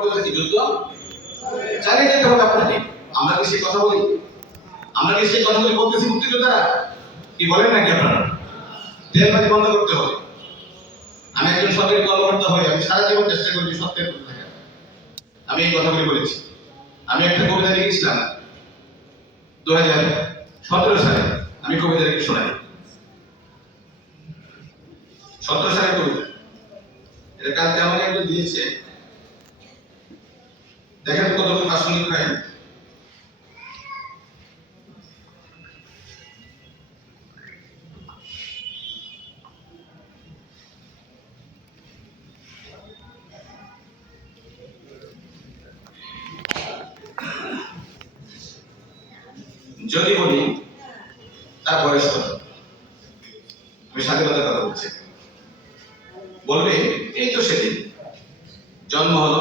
কি যুদ্ধ চালিয়ে যেতে হবে আপনাকে। আমরা কি সেই কথা বলি? আমরা কি সেই কথাগুলি বলতেছি মুক্তিযোদ্ধারা? কি বলেন নাকি আপনারা? দেশবাজি বন্ধ করতে হবে। আমি একজন সরকারি কর্মকর্তা হয়ে আমি সারা জীবন চেষ্টা করেছি সত্যের পথে থাকার। আমি এই কথাগুলি বলেছি। আমি একটা কবিতা লিখেছিলাম 2017 সালে। আমি কবিতা লিখে শোনাই। 17 সালের কবিতা। এটা কালকে আমাকে একজন দিয়েছে। দেখেন কতটুকু প্রাসঙ্গিক হয়। যদি বলি তার বয়স কত, আমি স্বাধীনতার কথা বলছি, বলবে এই তো সেদিন জন্ম হলো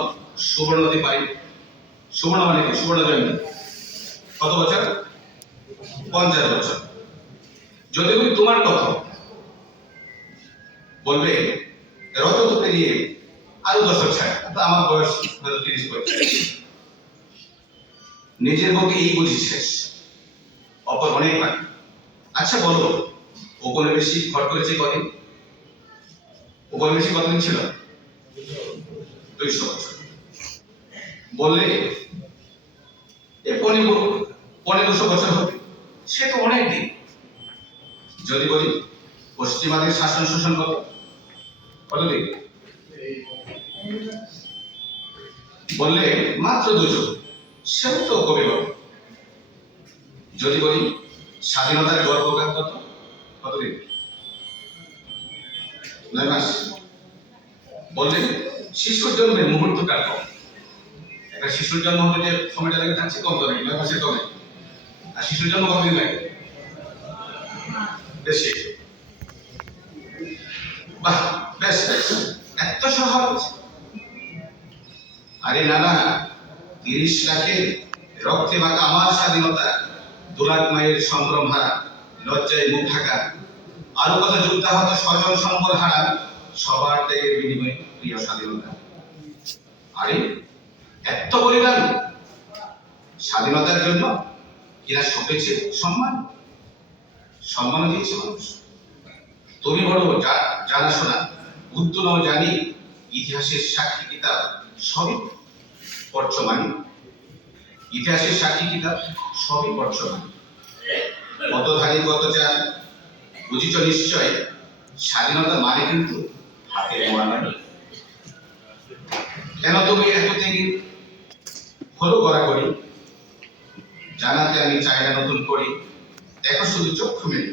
সুবর্ণ নদী পাড়ি। সুবর্ণ মানে কি? সুবর্ণ জয়ন্তী। কত বছর? 50 বছর। যদি বলি তোমার কত, বলবে রজত পেরিয়ে আরো 10 বছর। আমার বয়স হয়তো 30-35। নিজের পক্ষে এই বুঝি শেষ, অপর অনেক বাকি। আচ্ছা বলো, ঔপনিবেশিক ঘর করেছে কদিন? ঔপনিবেশিক কতদিন ছিল? 200 বছর। বললে 1500 বছর হবে, সে তো অনেক দিন। যদি বলি পশ্চিমাদের শাসন শোষণ কতদিন? বললে মাত্র 2 যুগ, সেও তো কবি হবে। যদি বলি স্বাধীনতার গর্ভকাল কতদিন? 9 মাস। বললে শিশুর জন্মের মুহূর্তকাল কম। একটা শিশুর জন্ম হতে যে সময়টা লাগে থাকছে কম, তো নাকি 9 মাসের কমে। আর শিশুর জন্ম কতদিন লাগে? বেশি। বাহ, বেশ বেশ, এত সহজ। আরে না না, 30 লাখের রক্তে মাখা আমার স্বাধীনতা, 2 লাখ মায়ের সংগ্রাম হারা, লজ্জায় মুখ ঢাকা, আরো কত যুদ্ধাহত স্বজন সম্বল হারা, সবার ত্যাগের বিনিময়ে প্রিয় স্বাধীনতা। আরে এত বলিদান স্বাধীনতার জন্য, কিনা সপেছে সম্মান দিয়েছে মানুষ। তুমি বড় জানাশোনা, বুদ্ধ নও জানি, ইতিহাসের সাক্ষী কিতাব সবই পড়ছ মানি। ইতিহাসের সাক্ষী কিতাব সবই পড়ছ মানি। কত ধারি কত চাল, বুঝিছ নিশ্চয়, স্বাধীনতা মানে কিন্তু হাতের মোয়া নয়। কেন তুমি এত ত্যাগী হলো করি? জানাতে আমি চাই না নতুন করি। দেখো শুধু চক্ষু মেলে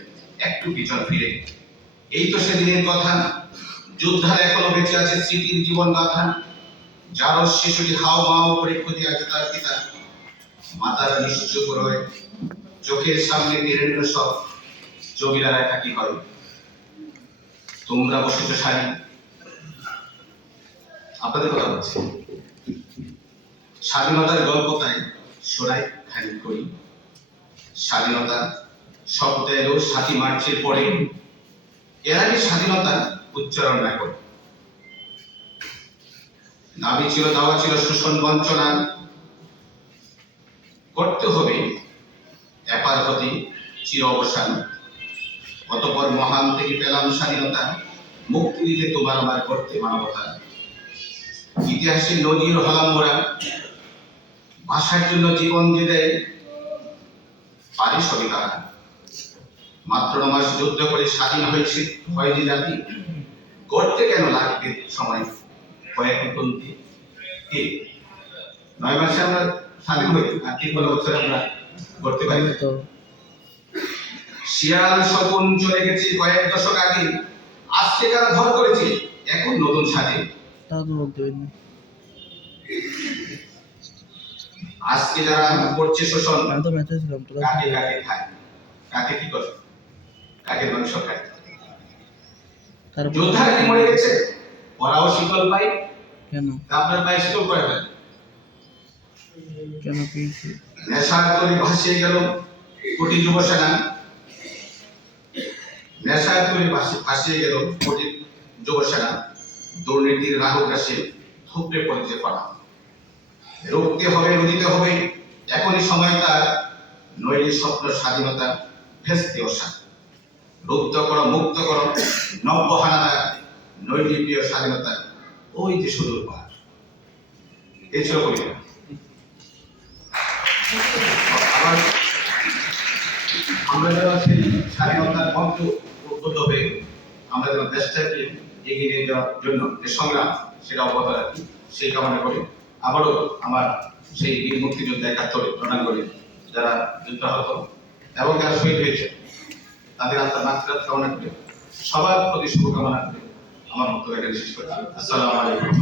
একটু পিছন ফিরে। এই তো সেদিনের কথা, যোদ্ধার এখনো বেঁচে আছে স্মৃতির জীবন গাথা। যার শিশুটি হাও মাও করে খুঁজে আছে তার পিতা। মাতারা নিশ্চুপ রয়ে চোখের সামনে কেড়ে নিল সব, জমিরা একাকি হয়। তোমরা বসেছ সারি। আপনাদের কথা বলছি। স্বাধীনতার গল্প তাই শোনাই খালি করি। স্বাধীনতা শব্দ এলো 7ই মার্চের পরে, এর আগে স্বাধীনতা উচ্চারণ না করে। দাবি ছিল, দাওয়া ছিল শোষণ বঞ্চনা, করতে হবে এপার হতে চির অবসান। অতঃপর মহান থেকে পেলাম স্বাধীনতা, মুক্তি দিতে তোমার আমার করতে মানবতা। ইতিহাসের নজির হলাম মোরা, ভাষার জন্য জীবন যে দেয় পারি সবই তারা। মাত্র 9 মাস যুদ্ধ করে স্বাধীন হয়েছে যে জাতি, গড়তে কেন লাগবে সময় কয়েক পন্থী? 9 মাসে আমরা স্বাধীন হই, আর 53 বছর আমরা করতে পারি না। শিয়াল শকুন চলে গেছে কয়েক দশক আগে, আজকে কারা ধর করেছে এখন নতুন সাজে। আজকে যারা করছে শোষণ, কাকে কাকে খায়, কাকে কি করে, কাকে মাংস খায়। যোদ্ধারা কি মরে গেছে? ওরাও শীতল পাই। কেন আপনার পায়ে শীতল করে ফেলে? কেন পেয়েছি? নেশার তরি ভাসিয়ে গেল কোটি যুব সেনা। নেশার তরি ভাসিয়ে গেল কোটি যুব সেনা। দুর্নীতির রাহু গ্রাসে থুপড়ে পড়েছে পাড়া। রুখতে হবে, রুদিতে হবে, এখনই সময় তার, নইলে স্বপ্ন স্বাধীনতা ভেস্তে ওঠা। রুদ্ধ করো, মুক্ত করো নব্য হানাদার, নইলে প্রিয় স্বাধীনতা ওই যে সুদূর পার। এই ছিল কবিতা। আবার আমরা যারা সেই স্বাধীনতার মন্ত্র উদ্বুদ্ধ হয়ে আমরা যেন দেশটাকে এগিয়ে নিয়ে যাওয়ার জন্য যে সংগ্রাম সেটা অব্যাহত রাখি, সেই কামনা করি। আবারও আমার সেই বীর মুক্তিযোদ্ধা ৭১ রণাঙ্গনে যারা যুদ্ধাহত এবং যারা শহীদ হয়েছে তাদের আত্মার মাগফিরাত কামনা করে সবার প্রতি শুভকামনা করে আমার বক্তব্য এখানে শেষ করছি। আসসালামু আলাইকুম।